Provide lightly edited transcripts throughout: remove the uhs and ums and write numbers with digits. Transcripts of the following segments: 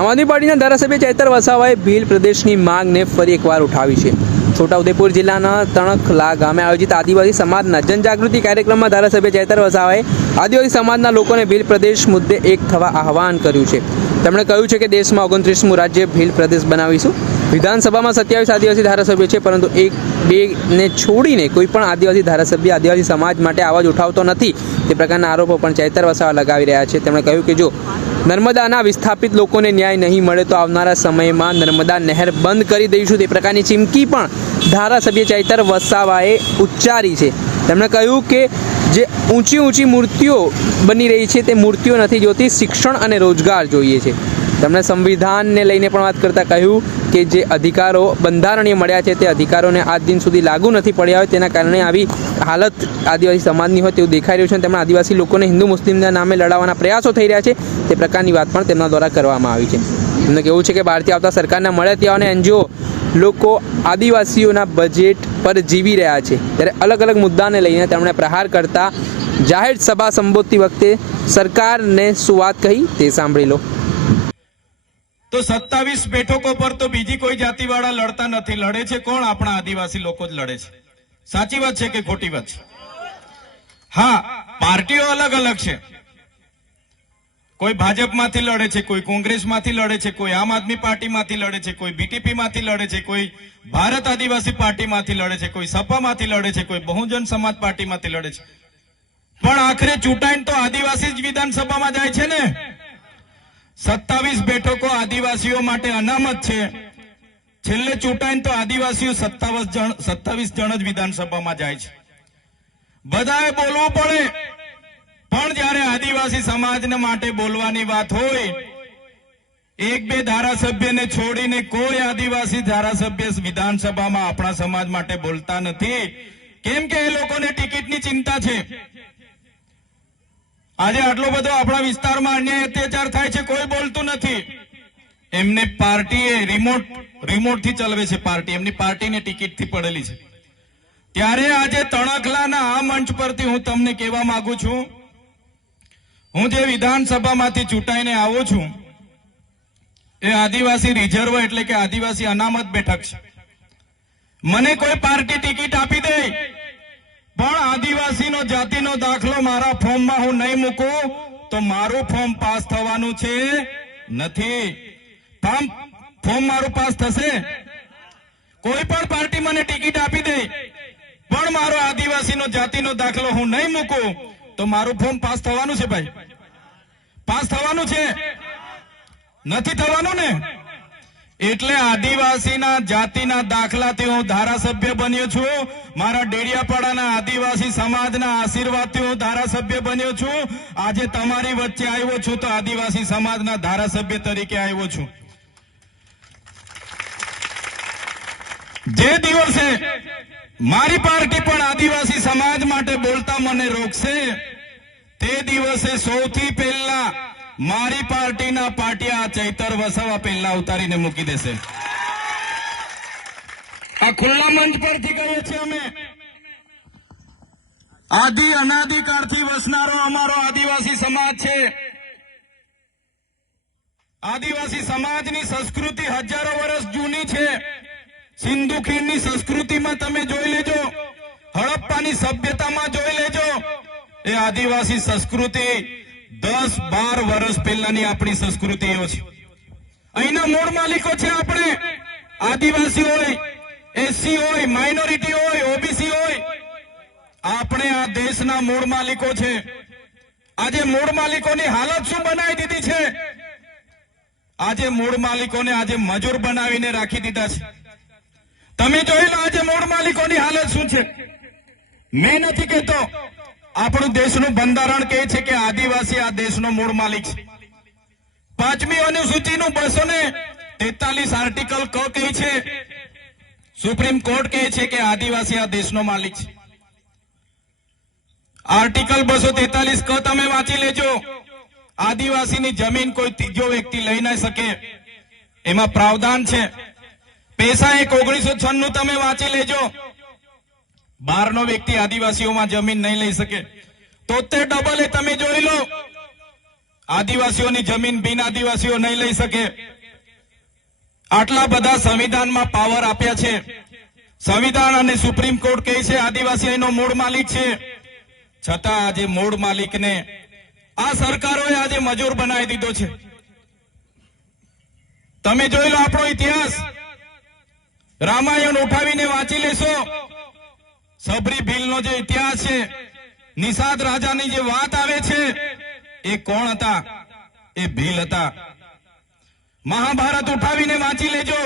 આમ આદમી પાર્ટીના ધારાસભ્ય ચૈતર વસાવાએ ભીલ પ્રદેશની માંગને ફરી એકવાર ઉઠાવી છે। છોટાઉદેપુર જિલ્લાના તણખલા ગામે આયોજિત આદિવાસી સમાજના જનજાગૃતિ કાર્યક્રમમાં ધારાસભ્ય ચૈતર વસાવાએ આદિવાસી સમાજના લોકોને ભીલ પ્રદેશ મુદ્દે એક થવા આહવાન કર્યું છે। તેમણે કહ્યું છે કે દેશમાં 29મું રાજ્ય ભીલ પ્રદેશ બનાવીશું। વિધાનસભામાં 27 આદિવાસી ધારાસભ્યો છે, પરંતુ એક બેને છોડીને કોઈ પણ આદિવાસી ધારાસભ્ય આદિવાસી સમાજ માટે અવાજ ઉઠાવતો નથી, તે પ્રકારના આરોપો પણ ચૈતર વસાવા લગાવી રહ્યા છે। તેમણે કહ્યું કે જો નર્મદાના વિસ્થાપિત લોકોને ન્યાય નહીં મળે તો આવનારા સમયમાં નર્મદા નહેર બંધ કરી દઈશું, તે પ્રકારની ચીમકી પણ ધારાસભ્ય ચૈતર વસાવાએ ઉચ્ચારી છે। તેમણે કહ્યું કે જે ઊંચી મૂર્તિઓ બની રહી છે તે મૂર્તિઓ નથી જોતી, શિક્ષણ અને રોજગાર જોઈએ છે। તેમણે સંવિધાનને લઈને પણ વાત કરતાં કહ્યું કે જે અધિકારો બંધારણીય મળ્યા છે તે અધિકારોને આજ દિન સુધી લાગુ નથી પડ્યા હોય, તેના કારણે આવી હાલત આદિવાસી સમાજની હોય તેવું દેખાઈ રહ્યું છે। તેમણે આદિવાસી લોકોને હિન્દુ મુસ્લિમના નામે લડાવવાના પ્રયાસો થઈ રહ્યા છે, તે પ્રકારની વાત પણ તેમના દ્વારા કરવામાં આવી છે। તેમનું કહેવું છે કે બહારથી આવતા સરકારના મળતિયાઓ અને એનજીઓ લોકો આદિવાસીઓના બજેટ પર જીવી રહ્યા છે, ત્યારે અલગ અલગ મુદ્દાને લઈને તેમણે પ્રહાર કરતા જાહેર સભા સંબોધતી વખતે સરકારને શું વાત કહી તે સાંભળી લો। તો 27 બેઠકો પર તો બીજી કોઈ જાતિવાળા લડતા નથી, લડે છે કોણ? આપણા આદિવાસી લોકો જ લડે છે। સાચી વાત છે કે ખોટી વાત છે? હા, પાર્ટીઓ અલગ અલગ છે, કોઈ ભાજપમાંથી લડે છે, કોઈ કોંગ્રેસમાંથી લડે છે, કોઈ આમ આદમી પાર્ટીમાંથી લડે છે, કોઈ બીટીપીમાંથી લડે છે, કોઈ ભારત આદિવાસી પાર્ટીમાંથી લડે છે, કોઈ સપામાંથી લડે છે, કોઈ બહુજન સમાજ પાર્ટીમાંથી લડે છે, પણ આખરે ચૂંટાઈને તો આદિવાસી જ વિધાનસભામાં જાય છે ને। 27 બેઠકો આદિવાસીઓ માટે અનામત છે, છેલ્લે ચૂંટાઈને તો આદિવાસીઓ 27 જણ જ વિધાનસભામાં જાય છે। બધાએ બોલવું પડે, પણ જ્યારે આદિવાસી સમાજને માટે બોલવાની વાત હોય, એક બે ધારાસભ્યને છોડીને કોઈ આદિવાસી ધારાસભ્ય વિધાનસભામાં આપણા સમાજ માટે બોલતા નથી, કેમ કે એ લોકોને ટિકિટની ચિંતા છે। આજે આટલો બધો આપણા વિસ્તારમાં અન્યાય અત્યાચાર થાય છે, કોઈ બોલતું નથી। એમને પાર્ટીએ રિમોટથી ચલાવે છે, પાર્ટી એમની પાર્ટીને ટિકિટથી પડેલી છે। ત્યારે આજે તણખલાના આ મંચ પરથી હું તમને કહેવા માંગુ છું, હું જે વિધાનસભામાંથી ચૂંટાઈને આવું છું એ આદિવાસી રિઝર્વ એટલે કે આદિવાસી અનામત બેઠક છે। મને કોઈ પાર્ટી ટિકિટ આપી દે, પણ આદિવાસીનો જાતિનો દાખલો મારા ફોર્મમાં હું નહીં મૂકું તો મારું ફોર્મ પાસ થવાનું છે નથી। ફોર્મ મારું પાસ થશે? કોઈ પણ પાર્ટી મને ટિકિટ આપી દે, પણ મારો આદિવાસીનો જાતિનો દાખલો હું નહીં મૂકું તો મારું ફોર્મ પાસ થવાનું છે ભાઈ? પાસ થવાનું છે? નથી થવાનું ને। એટલે આદિવાસીના જાતિના દાખલાથી હું ધારાસભ્ય બન્યો છું, મારા ડેડિયાપાડાના આદિવાસી સમાજના આશીર્વાદથી હું ધારાસભ્ય બન્યો છું। આજે તમારી વચ્ચે આવ્યો છું તો આદિવાસી સમાજના ધારાસભ્ય તરીકે આવ્યો છું। જે દિવસે મારી પાર્ટી પણ આદિવાસી સમાજ માટે બોલતા મને રોકશે, તે દિવસે સૌથી પહેલા મારી પાર્ટીના પાટિયા ચૈતર વસાવા પહેલા ઉતારીને મૂકી દેશે। આ ખુલ્લા મંચ પરથી કહીએ છીએ અમે। અનાદિકાળથી વસનારો અમારો આદિવાસી સમાજ છે। આદિવાસી સમાજની સંસ્કૃતિ હજારો વર્ષ જૂની છે। સિંધુ ખીણની સંસ્કૃતિમાં તમે જોઈ લેજો, હડપ્પાની સભ્યતામાં જોઈ લેજો, એ આદિવાસી સંસ્કૃતિ 10-12 વર્ષ પહેલાની આપણી સંસ્કૃતિઓ છે। અહીંના મૂળ માલિકો છે આપણે, આદિવાસી હોય, એસસી હોય, માઇનોરિટી હોય, ઓબીસી હોય, આપણે આ દેશના મૂળ માલિકો છે। આજે મૂળ માલિકોની હાલત શું બનાવી દીધી છે? આજે મૂળ માલિકોને આજે મજૂર બનાવીને રાખી દીધા છે। તમે જોઈ લો આજે મૂળ માલિકોની હાલત શું છે। મેં નથી કહેતો, આપણું દેશનું બંધારણ કહે છે કે આદિવાસી આ દેશનો મૂળ માલિક છે। 5મી અનુસૂચિનું 243 આર્ટિકલ ક કહે છે, સુપ્રીમ કોર્ટ કહે છે કે આદિવાસી આ દેશનો માલિક છે। આર્ટિકલ 243 ક તમે વાંચી લેજો। આદિવાસીની જમીન કોઈ ત્રીજો વ્યક્તિ લઈ ન શકે, એમાં પ્રાવધાન છે। પૈસા 1996 તમે વાંચી લેજો, 12નો વ્યક્તિ આદિવાસીઓમાં જમીન નહીં લઈ શકે। 73 ડબલ એ તમે જોઈ લો, આદિવાસીઓની જમીન બિન આદિવાસીઓ નહીં લઈ શકે. આટલા બધા સંવિધાનમાં પાવર આપ્યા છે. સંવિધાન અને સુપ્રીમ કોર્ટ કહે છે આદિવાસી એનો મૂળ માલિક છે. છતાં આજે મૂળ માલિકને આ સરકારોએ આજે મજૂર બનાવી દીધો છે. તમે જોઈ લો આપણો ઇતિહાસ. રામાયણ ઉઠાવીને વાંચી લેશો. સબરી ભીલનો જે ઇતિહાસ છે, નિષાદ રાજાની જે વાત આવે છે, એ કોણ હતા? એ ભીલ હતા. મહાભારત ઉઠાવીને વાંચી લેજો.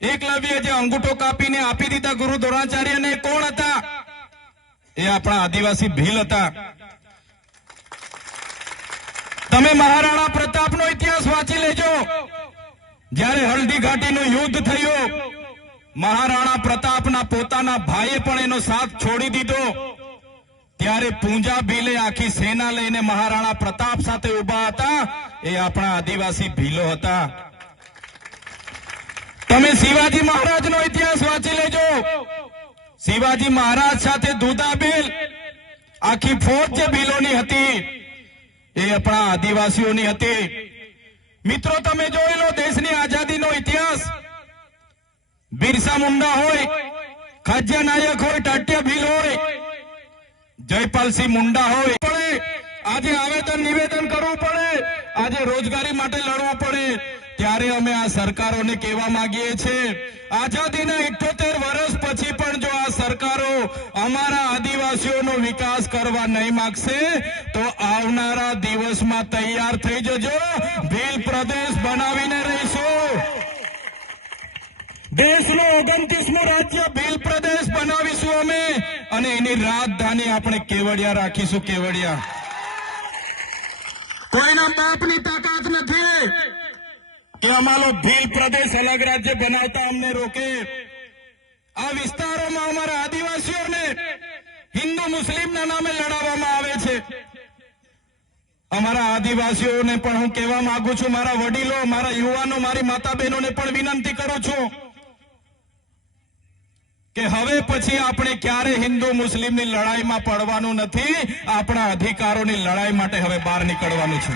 એકલવ્ય જે અંગૂઠો કાપીને આપી દીધા ગુરુ દ્રોણાચાર્યને, કોણ હતા? એ આપણા આદિવાસી ભીલ હતા. તમે મહારાણા પ્રતાપનો ઇતિહાસ વાંચી લેજો. જ્યારે હલ્દી ઘાટીનું યુદ્ધ થયું, મહારાણા પ્રતાપના પોતાના ભાઈએ પણ એનો સાથ છોડી દીધો. ત્યારે પૂંજા ભીલે આખી સેના લઈને મહારાણા પ્રતાપ સાથે ઉભા હતા. એ આપણા આદિવાસી ભીલો હતા. તમે શિવાજી મહારાજનો ઇતિહાસ વાંચી લેજો. શિવાજી મહારાજ સાથે દુધાબેલ આખી ફોજ જે ભીલોની હતી, એ આપણા આદિવાસીઓની હતી. મિત્રો, તમે જોઈ લો દેશની આઝાદીનો ઇતિહાસ. બિરસા મુંડા હોય, ખાજ્યા નાયક હોય, ટાટિયા ભીલ હોય, જયપાલસિંહ મુંડા હોય, આજે આવેદન નિવેદન કરવું પડે, આજે રોજગારી માટે લડવું પડે. ત્યારે અમે આ સરકારોને કહેવા માંગીએ છીએ, આઝાદીના 78 વર્ષ પછી પણ જો આ સરકારો અમારા આદિવાસીઓનો વિકાસ કરવા નહીં માંગશે તો આવનારા દિવસમાં તૈયાર થઈ જજો. ભીલ પ્રદેશ બનાવીને રહીશું. દેશનો 29મું રાજ્ય ભીલ પ્રદેશ બનાવીશું અમે, અને એની રાજધાની આપણે કેવડિયા રાખીશું. કેવડિયા. કોઈના બાપની તાકાત નથી કે અમારો ભીલ પ્રદેશ અલગ રાજ્ય બનાવતા અમને રોકે. આ વિસ્તારોમાં અમારા આદિવાસીઓને હિન્દુ મુસ્લિમના નામે લડાવવામાં આવે છે. અમારા આદિવાસીઓને પણ હું કહેવા માંગુ છું, મારા વડીલો, મારા યુવાનો, મારી માતા બહેનોને પણ વિનંતી કરું છું કે હવે પછી આપણે ક્યારે હિન્દુ મુસ્લિમની લડાઈમાં પડવાનું નથી. આપણા અધિકારોની લડાઈ માટે હવે બહાર નીકળવાનું છે.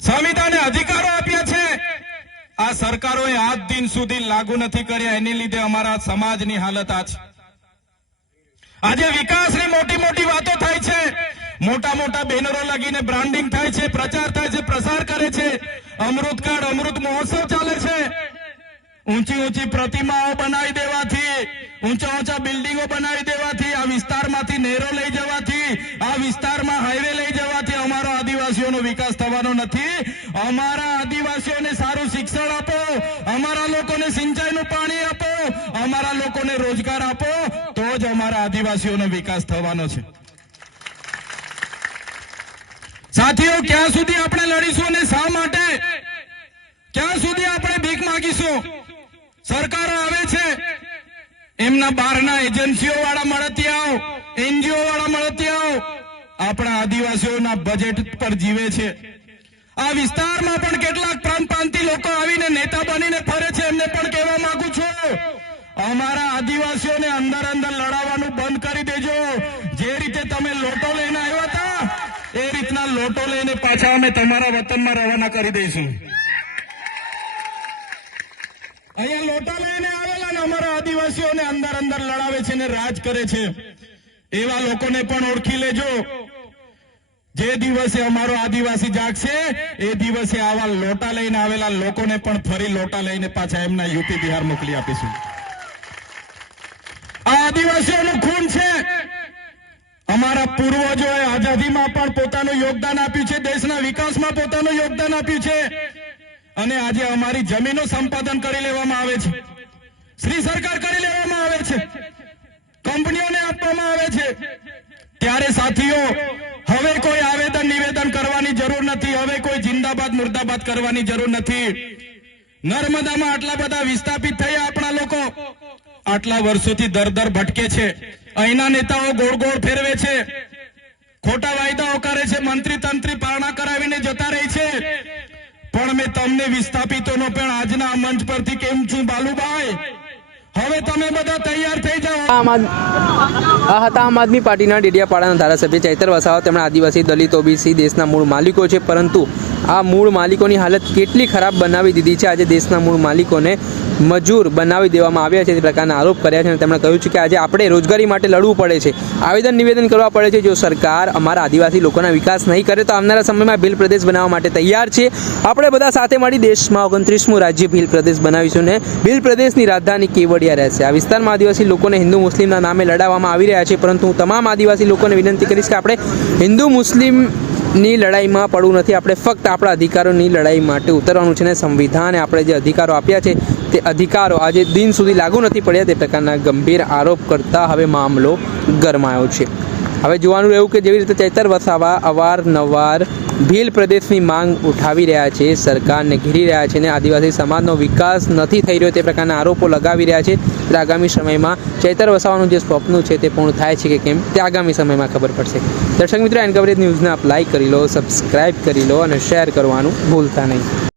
સંવિધાને અધિકારો આપ્યા છે. આ સરકારોએ આજ દિન સુધી લાગુ નથી કર્યા. એની લીધે અમારા સમાજની હાલત આ છે. આજે વિકાસની મોટી મોટી વાતો થાય છે, મોટા મોટા બેનરો લગીને બ્રાન્ડિંગ થાય છે, પ્રચાર થાય છે, પ્રસાર કરે છે. અમૃતકાળ, અમૃત મહોત્સવ ચાલે છે. ઊંચી ઊંચી પ્રતિમાઓ બનાવી દેવાથી, ઊંચા ઊંચા બિલ્ડિંગો બનાવી દેવાથી, આ વિસ્તારમાંથી નહેરો લઈ જવાથી, આ વિસ્તારમાં હાઈવે લઈ જવાથી અમારો આદિવાસીઓનો વિકાસ થવાનો નથી. અમારા આદિવાસીઓને સારું શિક્ષણ આપો, અમારા લોકોને સિંચાઈનું પાણી આપો, અમારા લોકોને રોજગાર આપો, તો જ અમારા આદિવાસીઓનો વિકાસ થવાનો છે. સાથીઓ, ક્યાં સુધી આપણે લડીશું અને શા માટે? ક્યાં સુધી આપણે ભીખ માંગીશું? સરકારો આવે છે, એમના બહારના એજન્સીઓ વાળા મળતિયાઓ, એનજીઓ વાળા મળતિયાઓ આપણા આદિવાસીઓના બજેટ પર જીવે છે. આ વિસ્તારમાં પણ કેટલાક પ્રાંતપાંતી લોકો આવીને નેતા બનીને ફરે છે. એમને પણ કહેવા માંગુ છું, અમારા આદિવાસીઓને અંદર અંદર લડાવવાનું બંધ કરી દેજો. જે રીતે તમે લોટો લઈને આવ્યા હતા, એ રીતના લોટો લઈને પાછા અમે તમારા વતનમાં રવાના કરી દઈશું. અહીંયા લોટા લઈને આવેલા ને અમારા આદિવાસીઓને અંદર અંદર લડાવે છે ને રાજ કરે છે. એવા લોકોને પણ ઓળખી લેજો. જે દિવસે અમારો આદિવાસી જાગશે, એ દિવસે આવા લોટા લઈને આવેલા લોકોને પણ ફરી લોટા લઈને પાછા એમના યુપી બિહાર મોકલી આપીશું. આ આદિવાસીઓનું ખૂન છે. અમારા પૂર્વજોએ આઝાદીમાં પણ પોતાનું યોગદાન આપ્યું છે, દેશના વિકાસમાં પોતાનું યોગદાન આપ્યું છે. અને આજે અમારી જમીનો સંપાદન કરી લેવામાં આવે છે, શ્રી સરકાર કરી લેવામાં આવે છે, કંપનીઓને આપવામાં આવે છે. ત્યારે સાથીઓ, હવે કોઈ આવેદન નિવેદન કરવાની જરૂર નથી. હવે કોઈ જિંદાબાદ મુર્દાબાદ કરવાની જરૂર નથી. નર્મદામાં આટલા બધા વિસ્થાપિત થયા આપણા લોકો, આટલા વર્ષોથી દર દર ભટકે છે. અહીંના નેતાઓ ગોળ ગોળ ફેરવે છે, ખોટા વાયદાઓ કરે છે, મંત્રી તંત્રી પારણા કરાવીને જતા રહે છે. પણ મેં તમને વિસ્થાપિતોનો પણ આજના મંચ પરથી કેમ છું, બાલુભાઈ, હવે તમે બધા તૈયાર થઈ જાઓ. આ હતા આમ આદમી પાર્ટીના ડેડિયાપાડાના ધારાસભ્ય ચૈતર વસાવા. તેમણે આદિવાસી, દલિત, ઓબીસી દેશના મૂળ માલિકો છે, પરંતુ આ મૂળ માલિકોની હાલત કેટલી ખરાબ બનાવી દીધી છે. આજે દેશના મૂળ માલિકોને મજૂર બનાવી દેવામાં આવ્યા છે તે પ્રકારના આરોપ કર્યા છે અને તેમણે કહ્યું છે કે આજે આપણે રોજગારી માટે લડવું પડે છે, નિવેદન કરવા પડે છે. જો સરકાર અમારા આદિવાસી લોકોના વિકાસ નહીં કરે તો આવનારા સમયમાં ભીલ પ્રદેશ બનાવવા માટે તૈયાર છે. આપણે બધા સાથે મળી દેશમાં 29મું રાજ્ય ભીલ પ્રદેશ બનાવીશું ને ભીલ પ્રદેશની રાજધાની કેવડિયા રહેશે. આ વિસ્તારમાં આદિવાસી લોકોને હિન્દુ મુસ્લિમના નામે લડાવવામાં આવી રહ્યા છે, પરંતુ હું તમામ આદિવાસી લોકોને વિનંતી કરીશ કે આપણે હિન્દુ મુસ્લિમની લડાઈમાં પડવું નથી. આપણે ફક્ત આપણા અધિકારોની લડાઈ માટે ઉતરવાનું છે અને સંવિધાને આપણે જે અધિકારો આપ્યા છે તે અધિકારો આજે દિન સુધી લાગુ નથી પડ્યા તે પ્રકારના ગંભીર આરોપ કરતા હવે મામલો ગરમાયો છે. હવે જોવાનું રહ્યું કે જેવી રીતે ચૈતર વસાવા અવારનવાર ભીલ પ્રદેશની માંગ ઉઠાવી રહ્યા છે, સરકારને ઘેરી રહ્યા છે અને આદિવાસી સમાજનો વિકાસ નથી થઈ રહ્યો તે પ્રકારના આરોપો લગાવી રહ્યા છે. એટલે આગામી સમયમાં ચૈતર વસાવાનું જે સ્વપ્ન છે તે પૂર્ણ થાય છે કે કેમ તે આગામી સમયમાં ખબર પડશે. દર્શક મિત્રો, એન કવરેજ ન્યૂઝને આપ લાઈક કરી લો, સબસ્ક્રાઇબ કરી લો અને શેર કરવાનું ભૂલતા નહીં.